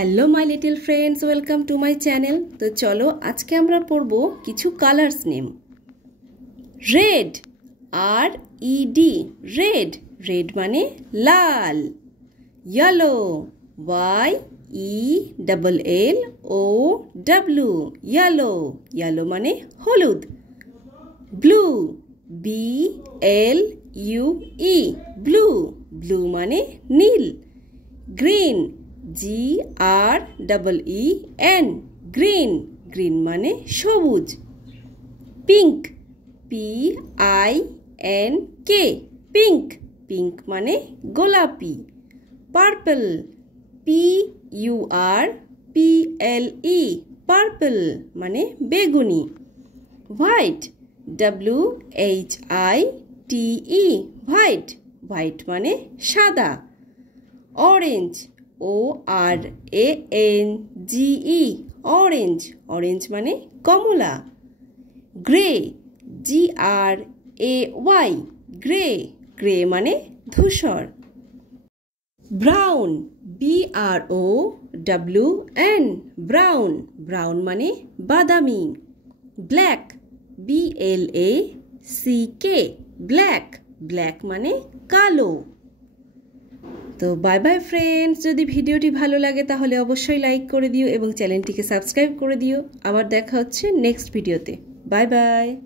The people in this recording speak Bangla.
Hello my little friends, welcome to my channel. তো চলো আজকে আমরা পড়ব কিছু colours name. Red, RED, red, red মানে লাল। ইয়েলো, YELLOW, ইয়েলো, ইয়েলো মানে হলুদ। ব্লু, BLUE, ব্লু, ব্লু মানে নীল। গ্রিন, GREEN, গ্রিন, গ্রিন মানে সবুজ। পিঙ্ক, PINK, পিঙ্ক, পিঙ্ক মানে গোলাপি। পার্পল, PURPLE, পার্পল মানে বেগুনি। হোয়াইট, WHITE, হোয়াইট, হোয়াইট মানে সাদা। অরেঞ্জ, ORANGE, অরেঞ্জ, অরেঞ্জ মানে কমলা। গ্রে, GRAY, গ্রে, গ্রে মানে ধূসর। ব্রাউন, BROWN, ব্রাউন, ব্রাউন মানে বাদামি। ব্ল্যাক, BLACK, ব্ল্যাক, ব্ল্যাক মানে কালো। তো বাই বাই ফ্রেন্ডস, যদি ভিডিওটি ভালো লাগে তাহলে অবশ্যই লাইক করে দিও এবং চ্যানেলটিকে সাবস্ক্রাইব করে দিও। আবার দেখা হচ্ছে নেক্সট ভিডিওতে। Bye bye.